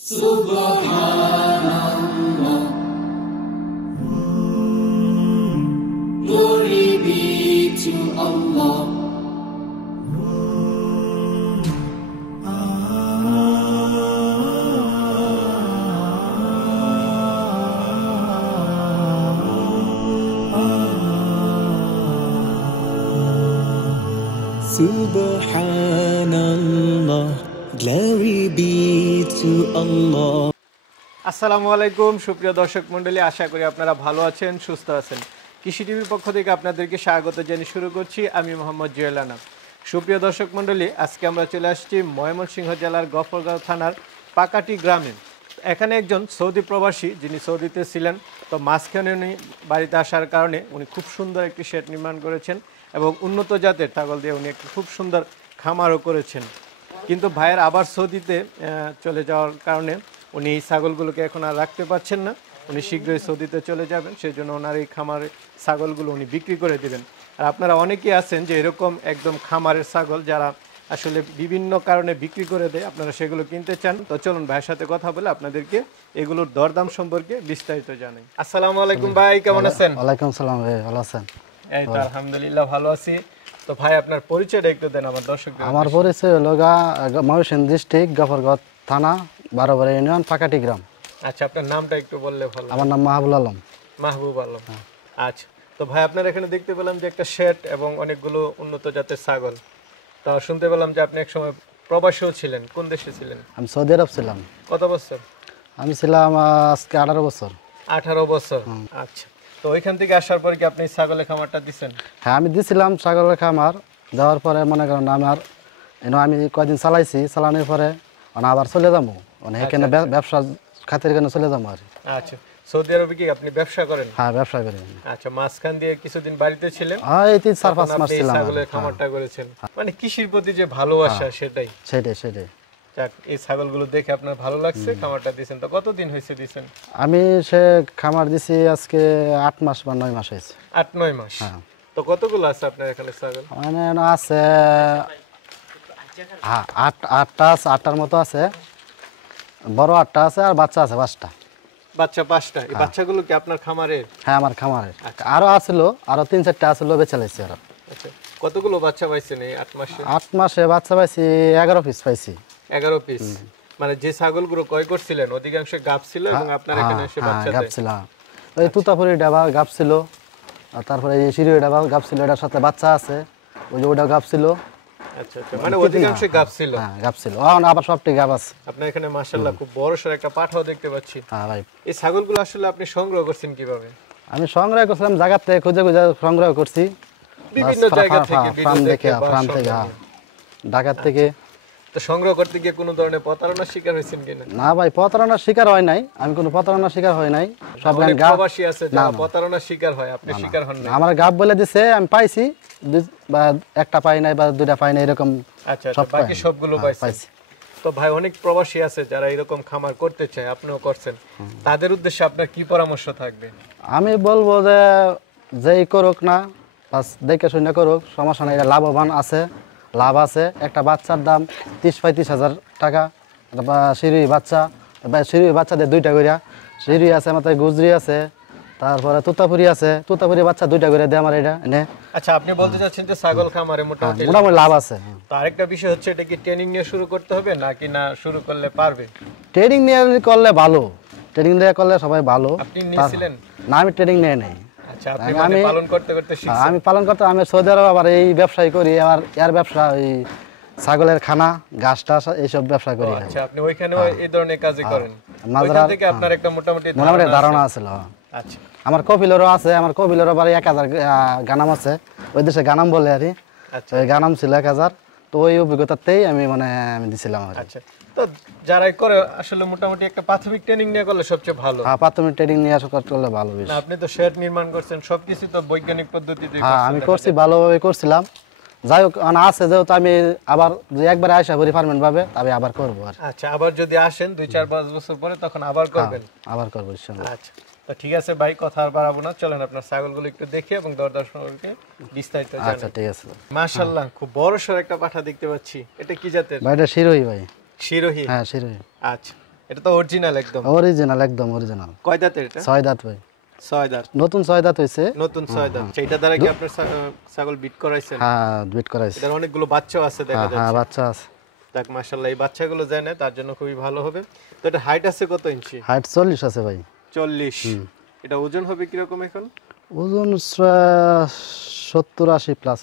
Subhanallah, glory be to Allah. Subhanallah, glory be to Allah. আসসালামু আলাইকুম সুপ্রিয় দর্শক মণ্ডলী, আশা করি আপনারা ভালো আছেন, সুস্থ আছেন। কৃষি টিভির পক্ষ থেকে আপনাদেরকে স্বাগত জানিয়ে শুরু করছি আমি মোহাম্মদ জুয়েল আনাম। সুপ্রিয় দর্শক মণ্ডলী, আজকে আমরা চলে আসছি ময়মনসিংহ জেলার গাফরগাঁও থানার পাকাটি গ্রামে। এখানে একজন সৌদি প্রবাসী যিনি সৌদিতে ছিলেন, তো মাঝখানে উনি বাড়িতে আসার কারণে উনি খুব সুন্দর একটি শেড নির্মাণ করেছেন এবং উন্নত জাতের ছাগল দিয়ে উনি একটি খুব সুন্দর খামারও করেছেন। কিন্তু ভাইয়ের আবার সৌদিতে চলে যাওয়ার কারণে উনি এই ছাগলগুলোকে এখন আর রাখতে পারছেন না। উনি শীঘ্রই সৌদিতে চলে যাবেন, সেই জন্য ওনার এই খামারের ছাগলগুলো উনি বিক্রি করে দেবেন। আর আপনারা অনেকেই আছেন যে এরকম একদম খামারের ছাগল যারা আসলে বিভিন্ন কারণে বিক্রি করে দেয়, আপনারা সেগুলো কিনতে চান। তো চলুন ভাইয়ের সাথে কথা বলে আপনাদেরকে এগুলোর দরদাম সম্পর্কে বিস্তারিত জানাই। আসসালামু আলাইকুম ভাই, কেমন আছেন? ওয়ালাইকুম সালাম ভাই, ভালো আছেন? এই তো আলহামদুলিল্লাহ ভালো আছি। তো ভাই আপনার পরিচয়টা একটু দেন আমার দর্শকদের। আমার পরিচয় হলো ময়মনসিংহ ডিস্ট্রিক্ট গাফরগাঁও থানা 12 ইউনিয়ন পাকাটি গ্রাম। আচ্ছা, আপনার নামটা একটু বললে ভালো। আমার নাম মাহবুব আলম। মাহবুব আলম, আচ্ছা। তো ভাই আপনার এখানে দেখতে পেলাম যে একটা শেড এবং অনেকগুলো উন্নত জাতের ছাগল। তা শুনতে পেলাম যে আপনি একসময় প্রবাসীও ছিলেন। কোন দেশে ছিলেন? আমি সৌদি আরব ছিলাম। কত বছর? আমি ছিলাম আজকে 18 বছর। 18 বছর, আচ্ছা। তো ওইখান থেকে আসার পরে কি আপনি ছাগলের খামারটা দিচ্ছেন? হ্যাঁ, আমি দিছিলাম ছাগলের খামার। দেওয়ার পরে মনে করেন আমি কয়দিন চালাইছি, চালানোর পরে আবার চলে যাবো, এখানে ব্যবসা খাতের এখানে চলে যাবো আর। আচ্ছা, সৌদি আরবে কি আপনি ব্যবসা করেন? হ্যাঁ, ব্যবসা করি। আচ্ছা, মাঝখান দিয়ে কিছুদিন বাড়িতে ছিলেন? হ্যাঁ, এই 4-5 মাস ছিলাম। ছাগলের খামারটা করেছেন, মানে কৃষির প্রতি যে ভালোবাসা সেটাই। যাক, এই ছাগলগুলো দেখে আপনার ভালো লাগছে, খামারটা দিয়েছেন। তো কতদিন হয়েছে দিয়েছেন? আমি খামার দিছি আজকে 8 মাস বা 9 মাস হয়েছে। 8-9 মাস। হ্যাঁ। তো কতগুলো আছে আপনার এখানে ছাগল? মানে আছে 8টার মতো আছে, বড় 8টা আছে, আর বাচ্চা আছে 5টা। বাচ্চা 5টা? এই বাচ্চাগুলো কি আপনার খামারের? হ্যাঁ, আমার খামারের। আরো আছিল, আরো 3-4টা আছিল, বেচে লাইছি। আর আচ্ছা, কতগুলো বাচ্চা পাইছেন এই 8 মাসে? 8 মাসে বাচ্চা পাইছি 11 পিস পাইছি। 11 পিস? মানে যে ছাগলগুলো ক্রয় করছিলেন অধিকাংশ গাব ছিল এবং আপনার এখানে এসে বাচ্চা দেয়? গাব ছিল। ওই তুতাপুরি ডাবা গাব ছিল, আর তারপরে এই শিরুই ডাবা গাব ছিল, এটার সাথে বাচ্চা আছে, ওই যে ওটা গাব ছিল। আচ্ছা আচ্ছা, মানে অধিকাংশ গাব ছিল? হ্যাঁ, গাব ছিল। আবার সবটি গাব আছে। আপনার এখানে মাশাআল্লাহ খুব বড়সড় একটা পাঠাও দেখতে পাচ্ছি। হ্যাঁ ভাই। এই ছাগলগুলো আসলে আপনি সংগ্রহ করছেন কিভাবে? আমি সংগ্রহ করছিলাম জায়গা থেকে, খুঁজে খুঁজে সংগ্রহ করছি, বিভিন্ন জায়গা থেকে, ফার্ম থেকে, ঢাকা থেকে। তো সংগ্রহ করতে গিয়ে কোনো ধরনের প্রতারণার শিকার হয়েছেন কিনা? না ভাই, প্রতারণার শিকার হয় নাই, আমি কোনো প্রতারণার শিকার হয় নাই। সব প্রবাসী আছে যারা প্রতারণার শিকার হয়, আপনি শিকার হন না? আমার গাব বলে দিছে, আমি পাইছি, বা একটা পাই নাই বা দুইটা পাই নাই এরকম। আচ্ছা, বাকি সবগুলো পাইছি। তো ভাই অনেক প্রবাসী আছে যারা এরকম খামার করতে চায়, আপনিও করছেন, তাদের উদ্দেশ্যে আপনার কি পরামর্শ থাকবে? আমি বলবো যে যেই করুক না, বাস দেখে শুনে করুক, সমস্যা নাই, লাভবান আছে, লাভ আছে। একটা বাচ্চার দাম 30-35 হাজার টাকা। বা শিরুই বাচ্চাদের 2টা করে শিরুই আছে, আমার গুজরি আছে, তারপরে তুতাপুরি আছে, তুতাপুরি বাচ্চা 2টা করে দেয় আমার এটা এনে। আচ্ছা, আপনি বলতে চাচ্ছেন যে ছাগল খামারে মোটামুটি লাভ আছে। তো আরেকটা বিষয় হচ্ছে, এটা কি ট্রেনিং নিয়ে শুরু করতে হবে নাকি না শুরু করলে পারবে? ট্রেনিং নিয়ে করলে ভালো, ট্রেনিং নিয়ে করলে সবাই ভালো। আপনি নিয়েছিলেন? না, আমি ট্রেনিং নিয়ে নাই। আমি পালন করতে আমি সৌদি আরব আবার এই ব্যবসায় করি, আমার এর ব্যবসা ওই ছাগলের খানা, ঘাস টাস এইসব ব্যবসা করি। আচ্ছা, আপনি ওইখানেও এই ধরনের কাজই করেন? ওইখান থেকে আপনার একটা মোটামুটি ধারণা আছে। আচ্ছা, আমার কপিলেরও আছে, আমার কপিলেরও বাড়ি 1000 গানাম আছে, ওই দেশে গানাম বলে আর। আচ্ছা, ওই গানাম ছিল 1000। তো ওই অভিজ্ঞতাতেই আমি দিছিলাম। আচ্ছা, তো যারাই করে আসলে মোটামুটি একটা প্রাথমিক ট্রেনিং নিয়ে করলে সবচেয়ে ভালো। হ্যাঁ, প্রাথমিক ট্রেনিং নিয়ে করলে ভালো। না, আপনি তো শেড নির্মাণ করছেন, সবকিছু তো বৈজ্ঞানিক পদ্ধতিতে। হ্যাঁ, আমি করছি, ভালোভাবে করছিলাম। যাই হোক, আছে যেহেতু আমি আবার একবার আশা করি পারমানেন্ট ভাবে, তবে আবার করবো। আচ্ছা, আবার যদি আসেন 2-4-5 বছর পরে তখন আবার করবেন? আবার করবো ইনশাআল্লাহ। আচ্ছা, তো ঠিক আছে ভাই, কথা আর বাড়াবো না, চলেন আপনার ছাগলগুলো একটু দেখি এবং দরদাম সম্পর্কে বিস্তারিত জানি। আচ্ছা, ঠিক আছে। মাশাআল্লাহ, খুব বড়সড় একটা পাঠা দেখতে পাচ্ছি। এটা কি জাতের? ভাই, এটা শিরোহী। ভাই, শিরোহী? হ্যাঁ, শিরোহী। আচ্ছা, এটা তো অরিজিনাল একদম। অরিজিনাল একদম অরিজিনাল। কয় দাঁতের এটা? 6 দাঁত ভাই। 6 দাঁত। নতুন 6 দাঁত হইছে। নতুন 6 দাঁত। সেইটা দ্বারা কি আপনার ছাগল বিট করাইছেন? হ্যাঁ বিট করাইছে। এটার অনেকগুলো বাচ্চাও আছে দেখা যাচ্ছে। হ্যাঁ বাচ্চা আছে। দেখ মাশাআল্লাহ, এই বাচ্চাগুলো যায় না, তার জন্য খুবই ভালো হবে। তো এটা হাইট আছে কত ইঞ্চি? হাইট 40 আছে ভাই। 40। এটা ওজন হবে কি রকম এখন? ওজন 70-80 প্লাস,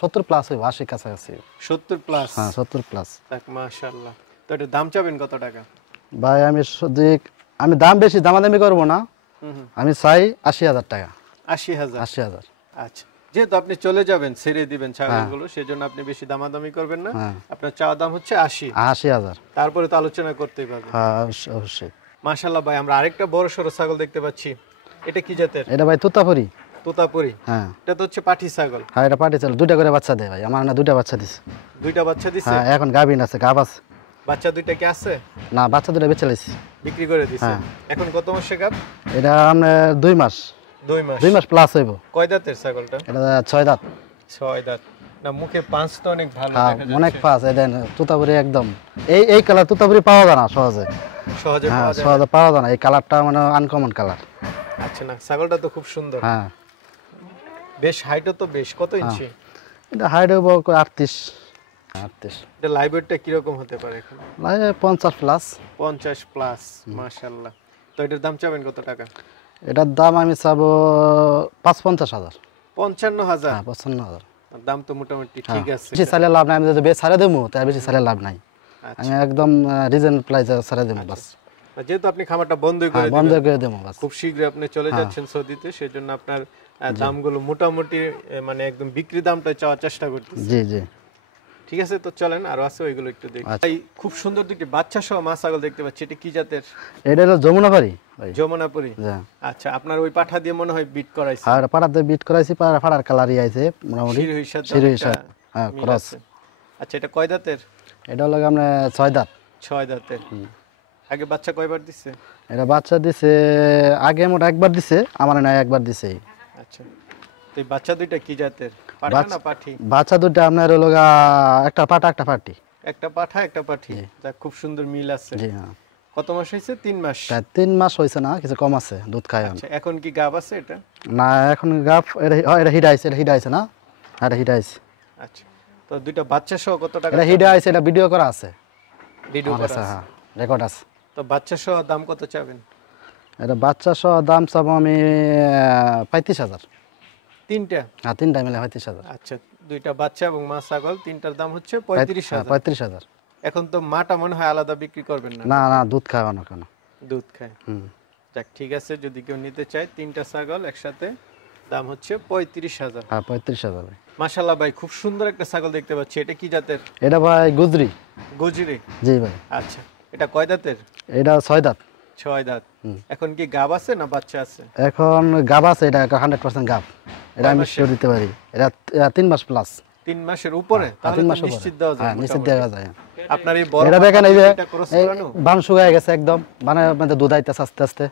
70 প্লাস হবে, 80 কাছাকাছি। 70 প্লাস? হ্যাঁ 70 প্লাস। দেখ মাশাআল্লাহ। তো এটার দাম চাবেন কত টাকা? ভাই আমি দাম বেশি দামাদামি করব না, আমি চাই 80,000 টাকা। 80,000? 80,000। আচ্ছা, যেহেতু আপনি চলে যাবেন, ছেড়ে দিবেন ছাগলগুলো, সেজন্য আপনি বেশি দামাদামি করবেন না। আপনার চাওয়া দাম হচ্ছে 80,000। তারপরে তো আলোচনা করতেই পারবেন। হ্যাঁ অবশ্যই। মাশাআল্লাহ ভাই, আমরা আরেকটা বড় সরো ছাগল দেখতে পাচ্ছি। এটা কি জাতের? এটা ভাই তোতাপুরি। তোতাপুরি? হ্যাঁ। এটা তো হচ্ছে পাঠি ছাগল। হ্যাঁ এটা পাঠি ছাগল, দুইটা করে বাচ্চা দেয় ভাই। আমার না দুইটা বাচ্চা দিছে। দুইটা বাচ্চা দিছে? হ্যাঁ এখন গাভিন আছে, গাব আছে। বাচ্চা দুইটা কি আছে? না বাচ্চা দুটো বেচে লাইছি। বিক্রি করে দিছে? এখন কত মাসে গাব? এটা আমরা 2 মাস। 2 মাস? 2 মাস প্লাস হইব। কয় দাঁতের ছাগলটা? এটা 6 দাঁত। 6 দাঁত। না মুখে পাঁচ তো অনেক ভালো হ্যাঁ দেখা যাচ্ছে। অনেক পাঁচ। এই দেন তোতাপুরি একদম এই কালার তোতাপুরি পাওয়া যায় না সহজে। সহজে হ্যাঁ পাওয়া যায়? সহজে পাওয়া যায় না, এই কালারটা মানে আনকমন কালার। আচ্ছা, না ছাগলটা তো খুব সুন্দর। হ্যাঁ বেশ হাইটও তো বেশ। কত ইঞ্চি? এটা হাইট হইব 38। এটা লাইভ ওয়েটটা কি রকম হতে পারে এখন? 50 প্লাস। 50 প্লাস। মাশাআল্লাহ। তো এটার দাম চাবেন কত টাকা? এটার দাম আমি চাবো 55,000। 55,000? হ্যাঁ 55,000। দাম তো মোটামুটি ঠিক আছে। বেশি চাইলে লাভ নাই, আমি যদি বেশ ছাড়ে দেবো তাই বেশি চাইলে লাভ নাই। আমি একদম রিজনেবল প্রাইসে ছাড়ে দেবো বাস। যেহেতু আপনি খামারটা বন্ধই করে বন্ধ দিবেন, করে দেবো বাস। খুব শীঘ্রই আপনি চলে যাচ্ছেন সৌদিতে, সেজন্য আপনার দামগুলো মোটামুটি মানে একদম বিক্রি দামটা চাওয়ার চেষ্টা করতেছেন। জি জি ঠিক আছে, তো চলেন আরো আছে ওইগুলো একটু দেখি। ভাই খুব সুন্দর দুটি বাচ্চা সহ মা ছাগল দেখতে পাচ্ছি। এটা কি জাতের? এটা হলো যমুনাপাড়ি ভাই। যমুনাপুরি? আচ্ছা, আপনার ওই পাঠা দিয়ে মনে হয় বিট করাইছে? আর পাড়াতে বিট করাইছি, পাড়ার কালারই আইছে মোটামুটি। শিরোহির সাথে হ্যাঁ ক্রস। আচ্ছা, এটা কয় দাঁতের? এটা হলো আমরা 6 দাঁত। 6 দাঁতের। আগে বাচ্চা কয়বার দিছে? এটা বাচ্চা দিছে আগে মোটা একবার দিছে, আমার না একবার দিছে। আচ্ছা, তো এই বাচ্চা দুইটা কি জাতের? পাঠা না পাঠি? বাচ্চা দুটো আপনার হলো একটা পাঠা একটা পাঠি। একটা পাঠা একটা পাঠি। যা খুব সুন্দর মিল আছে। জি হ্যাঁ। কত মাস হইছে? 3 মাস। 3 মাস হইছে না, কিছু কম আছে, দুধ খায়। আচ্ছা, এখন কি গাব আছে এটা? না এখন গাব এটা হিডাইছে না, এটা হিডাইছে। আচ্ছা, তো দুইটা বাচ্চা সহ কত টাকা? এটা হিডাইছে, এটা ভিডিও করা আছে। ভিডিও করা আছে? হ্যাঁ রেকর্ড আছে। তো বাচ্চা সহ দাম কত চাবেন? এটা বাচ্চা সহ দাম চাবো আমি 35,000। তিনটা? হ্যাঁ তিনটা মিলে 35,000। আচ্ছা, দুইটা বাচ্চা এবং মা ছাগল তিনটার দাম হচ্ছে 35,000। 35,000। এখন তো মাটা মনে হয় আলাদা বিক্রি করবেন না? না না দুধ খাওয়া না কেন, দুধ খায়। যাক ঠিক আছে, যদি কেউ নিতে চায় তিনটা ছাগল একসাথে দাম হচ্ছে 35,000। হ্যাঁ 35,000 ভাই। মাশাআল্লাহ ভাই, খুব সুন্দর একটা ছাগল দেখতে পাচ্ছি। এটা কি জাতের? এটা ভাই গুজরি। গুজরি? জি ভাই। আচ্ছা, এটা কয় দাঁতের? এটা 6 দাঁত। 6 দাঁত। এখন কি গাব আছে না বাচ্চা আছে? এখন গাব আছে, এটা 100% গাব। এটা আমি শিওর দিতে পারি। এটা 3 মাস প্লাস। 3 মাসের উপরে? তাহলে তো নিশ্চিত দেওয়া যায়। হ্যাঁ নিশ্চিত দেওয়া যায়। আপনার এই বড় এটা দেখেন, এই যে এটা ক্রস করানো বান শুকায় গেছে একদম, মানে দুধ আইতেছে আস্তে আস্তে।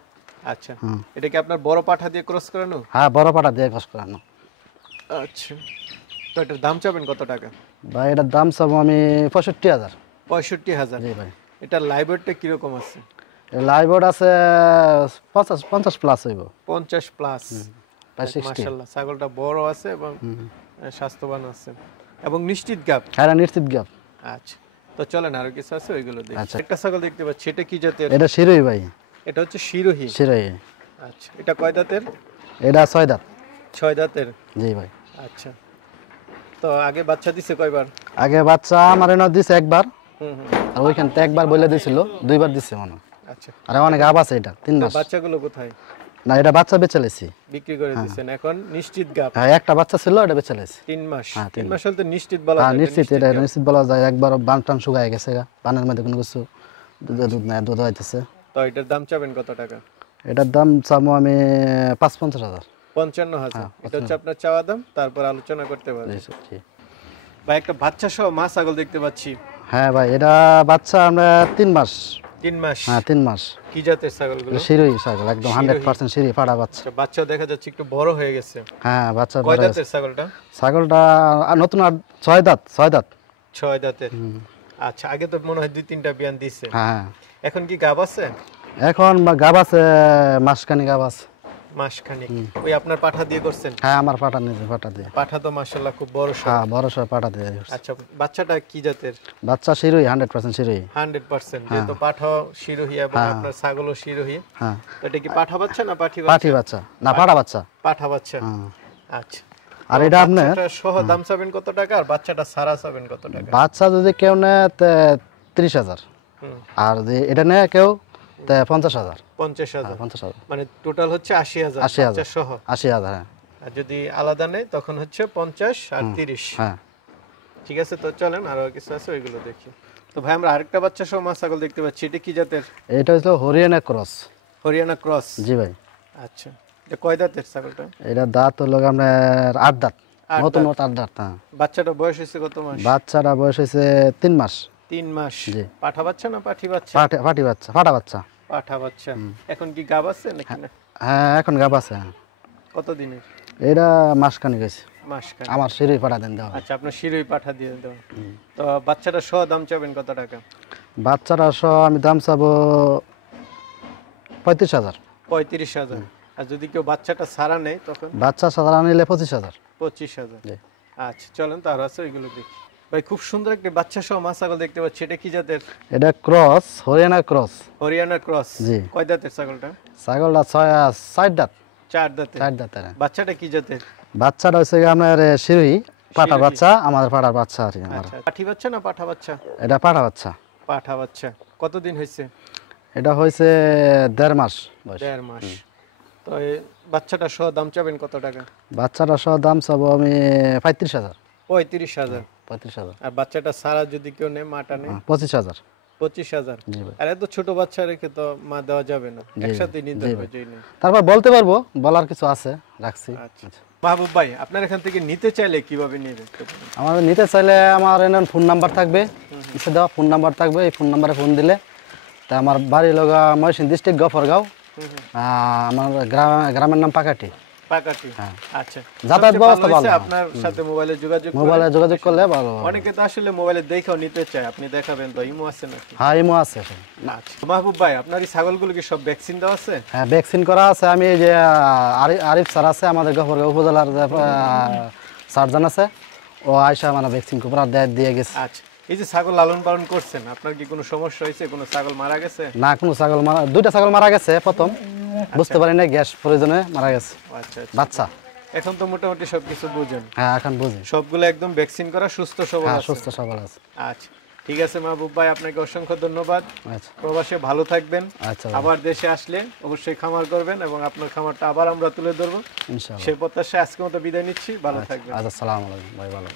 আচ্ছা, এটা কি আপনার বড় পাঠা দিয়ে ক্রস করানো? হ্যাঁ বড় পাটা দিয়ে ক্রস করানো। আচ্ছা, তো এটার দাম চাবেন কত টাকা? ভাই এটার দাম চাবো আমি 65,000। 65,000? জি ভাই। এটার লাইভ ওয়েটটা কিরকম আছে? লাইভ ওয়েট আছে 50 প্লাস হইব। 50 প্লাস? মাশাআল্লাহ, ছাগলটা বড় আছে এবং স্বাস্থ্যবান আছে এবং নিশ্চিত গাব। হ্যাঁ নিশ্চিত গাব। আচ্ছা, তো চলেন আরো কিছু আছে ওইগুলো দেখি। আচ্ছা। একটা ছাগল দেখতে পাচ্ছি। এটা কি জাতের? এটা শিরোহী ভাই। এটা হচ্ছে শিরোহী? শিরোহী। আচ্ছা, এটা কয় দাঁতের? এটা 6 দাঁত। 6 দাঁতের? জি ভাই। আচ্ছা, তো আগে বাচ্চা দিছে কয়বার? আগে বাচ্চা আমার এনে দিছে একবার, আর ওইখান থেকে একবার বলে দিছিল, 2বার দিছে মনে। আচ্ছা, আর অনেক গাব আছে। এটা 3 মাস। বাচ্চাগুলো কোথায়? না এটা বাচ্চা বেচে লাইছি, বিক্রি করে দিয়েছেন। এখন নিশ্চিত গাব? হ্যাঁ একটা বাচ্চা ছিল, এটা বেচে লাইছি। 3 মাস? হ্যাঁ 3 মাস হলে তো নিশ্চিত বলা হ্যাঁ যায়? নিশ্চিত, এটা নিশ্চিত বলা যায়। একবার বান টান শুকায় গেছে, বানের মধ্যে কোনো কিছু দুধ নাই, দুধ হইতেছে। তো এটার দাম চাবেন কত টাকা? এটার দাম চাবো আমি 55,000। 55,000? এটা হচ্ছে আপনার চাওয়া দাম, তারপর আলোচনা করতে পারবেন। জি ভাই, একটা বাচ্চা সহ মা ছাগল দেখতে পাচ্ছি। হ্যাঁ ভাই, এটা বাচ্চা আমরা 3 মাস। 3 মাস? হ্যাঁ 3 মাস। কি জাতের ছাগলগুলো? শিরোহী ছাগল, একদম 100% শিরোহী পাড়া বাচ্চা। আচ্ছা, বাচ্চা দেখা যাচ্ছে একটু বড় হয়ে গেছে। হ্যাঁ বাচ্চা কয় বড় দাঁতের ছাগলটা? ছাগলটা নতুন 6 দাঁত। 6 দাঁত। 6 দাঁতের? আচ্ছা, আগে তো মনে হয় 2-3টা বিয়ান দিছে। হ্যাঁ এখন কি গাব আছে? এখন গাব আছে, মাসখানি গাব আছে। মাসখানেক। ওই আপনার পাঠা দিয়ে করছেন? হ্যাঁ, আমার পাঠা নিজে পাঠা দিয়ে। পাঠা তো মাশাআল্লাহ খুব বড় সড়। হ্যাঁ, বড় সড় পাঠা দিয়ে। আচ্ছা, বাচ্চাটা কি জাতের? বাচ্চা শিরোহী, 100% শিরোহী। 100%। যেহেতু পাঠা শিরোহী এবং আপনার ছাগলও শিরোহী। হ্যাঁ। তো এটা কি পাঠা বাচ্চা না পাঠি বাচ্চা? পাঠি বাচ্চা না, পাঠা বাচ্চা। পাঠা বাচ্চা। আচ্ছা। আর এটা আপনি সহ দাম চাবেন কত টাকা আর বাচ্চাটা সারা চাবেন কত টাকা? বাচ্চা যদি কেউ নেয় 30,000, আর যদি এটা নেয় কেউ 50,000। 50,000। 50,000 মানে টোটাল হচ্ছে 80,000 বাচ্চা সহ। 80,000। হ্যাঁ। আর যদি আলাদা নেয় তখন হচ্ছে 50 আর 30। হ্যাঁ, ঠিক আছে, তো চলেন আরো কিছু আছে ওইগুলো দেখি। তো ভাই আমরা আরেকটা বাচ্চা সহ মা ছাগল দেখতে পাচ্ছি, এটা কি জাতের? এটা হচ্ছে হরিয়ানা ক্রস। হরিয়ানা ক্রস। জি ভাই। আচ্ছা, এটা কয় দাঁতের ছাগলটা? এটা দাঁত হলো আপনার 8 দাঁত, নতুন 8 দাঁত। হ্যাঁ। বাচ্চাটা বয়স হয়েছে কত মাস? বাচ্চাটা বয়স হয়েছে 3 মাস। 3 মাস। জি। পাঠা বাচ্চা না পাঠি বাচ্চা? পাঠি বাচ্চা, ফাটা বাচ্চা। পাঠা বাচ্চা। এখন কি গাব আছে নাকি না? হ্যাঁ, এখন গাব আছে। কত দিনের? এটা মাসখানি গেছে। মাসখানেক। আমার শিরোই পাঠা দেন দেওয়া। আচ্ছা, আপনার শিরোই পাঠা দিয়ে দাও। তো বাচ্চাটা সহ দাম চাবেন কত টাকা? বাচ্চাটা সহ আমি দাম চাবো 35,000। 35,000। আর যদি কেউ বাচ্চাটা সারা নেয় তখন? বাচ্চা সাধারণ নিলে 25,000। 25,000। জি। আচ্ছা, চলেন তো আরো আছে ওইগুলো দেখি। ভাই খুব সুন্দর একটা বাচ্চা সহ মা ছাগল দেখতে পাচ্ছি, এটা কি জাতের? এটা cross, Haryana cross. Haryana cross. জি। কয় দাঁতের ছাগলটা? ছাগলটা 4 দাঁত। 4 দাঁতের। 4 দাঁতের। বাচ্চাটা কি জাতের? বাচ্চাটা হচ্ছে আপনার শিরোই পাঠা শিরোহী। বাচ্চা, আমাদের পাঠার বাচ্চা আর কি আমার। আচ্ছা, পাঠি বাচ্চা না পাঠা বাচ্চা? এটা পাঠা বাচ্চা। পাঠা বাচ্চা। কতদিন হয়েছে? এটা হয়েছে 1.5 মাস বয়স। 1.5 মাস। তো এই বাচ্চাটা সহ দাম চাবেন কত টাকা? বাচ্চাটা সহ দাম চাবো আমি 35,000। 35,000। 35,000। আর বাচ্চাটা সারা যদি কেউ নেয়, মাটা নেয়? 25,000। 25,000। জি ভাই। আর এত ছোট বাচ্চা রেখে তো মা দেওয়া যাবে না, একসাথে নিতে জি হবে। ভাই। যেই নেই। তারপর বলতে পারবো, বলার কিছু আছে, রাখছি। আচ্ছা। মাহবুব ভাই, আপনার এখান থেকে নিতে চাইলে কিভাবে নেবেন? আমাদের নিতে চাইলে আমার এনার ফোন নাম্বার থাকবে, নিচে দেওয়া ফোন নাম্বার থাকবে। এই ফোন নাম্বারে ফোন দিলে তা আমার বাড়ি লগা ময়মনসিংহ ডিস্ট্রিক্ট গাফরগাঁও। আমার গ্রামের নাম পাকাটি। পাকাটি। হ্যাঁ। আচ্ছা, যাতায়াত ব্যবস্থা ভালো। আপনার সাথে মোবাইলে যোগাযোগ করে। মোবাইলে যোগাযোগ করলে ভালো। অনেকে তো আসলে মোবাইলে দেখেও নিতে চায়, আপনি দেখাবেন তো? ইমো আছে নাকি? হ্যাঁ, ইমো আছে। আচ্ছা মাহবুব ভাই, আপনার এই ছাগলগুলো কি সব ভ্যাকসিন দেওয়া আছে? হ্যাঁ, ভ্যাকসিন করা আছে। আমি এই যে আরিফ স্যার আছে আমাদের গাফরগাঁও উপজেলার সার্জন আছে, ও আয়সা মানে ভ্যাকসিন পুরা দিয়ে গেছে। আচ্ছা, এই যে ছাগল লালন পালন করছেন, আপনার কি কোনো সমস্যা হয়েছে? কোনো ছাগল মারা গেছে? না, কোনো ছাগল মারা, 2টা ছাগল মারা গেছে প্রথম, বুঝতে পারি না গ্যাস প্রয়োজনে মারা গেছে। আচ্ছা আচ্ছা। বাচ্চা। এখন তো মোটামুটি সবকিছু বুঝেন? হ্যাঁ, এখন বুঝি। সবগুলো একদম ভ্যাকসিন করা, সুস্থ সবল হ্যাঁ, আছে? সুস্থ সবল আছে। আচ্ছা, ঠিক আছে মাহবুব ভাই, আপনাকে অসংখ্য ধন্যবাদ। আচ্ছা প্রবাসে ভালো থাকবেন। আচ্ছা। আবার দেশে আসলে অবশ্যই খামার করবেন এবং আপনার খামারটা আবার আমরা তুলে ধরবো। ইনশাআল্লাহ। সেই প্রত্যাশায় আজকের মতো বিদায় নিচ্ছি, ভালো থাকবেন। আচ্ছা, আসসালামু আলাইকুম ভাই, ভালো।